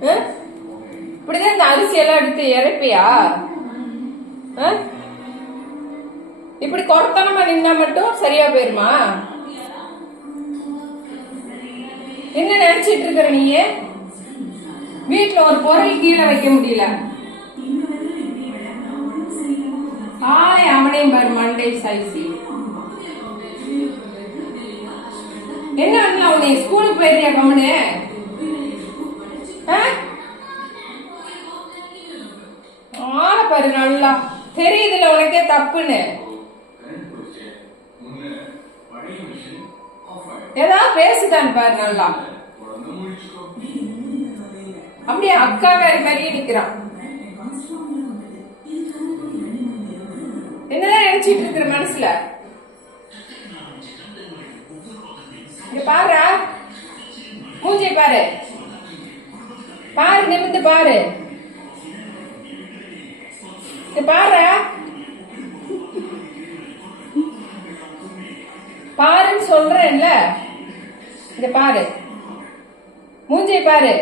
இப்படிதான் இந்த அரிசி எல்லாம் எடுத்து இறைப்பியா? இப்படி கொரத்தனமா நின்னா மட்டும் சரியா போயிருமா? என்ன நினைச்சிட்டு இருக்கிற நீ? வீட்டுல ஒரு பொருள் கீழே வைக்க முடியல. அவனையும் பாரு மண்டை சாய்ச்சி. என்ன அண்ணா உன்னை ஸ்கூலுக்கு போயிருக்கியா கம்முனு? ஆள பாரு நல்லா தெரியுதுல உனக்கே தப்புன்னு. ஏதாவது பேசுதான் பாரு நல்லா. அப்படியே அக்கா வேற மாதிரியே நிக்கிறான். என்னதான் நினைச்சிட்டு இருக்கிற மனசுல? இங்க பாரு, மூஞ்சி பாரு, பாரு நிமிந்து பாரு, பாரு பாருன்னு சொல்றேன்ல. இங்க பாரு, மூஞ்சி பாரு.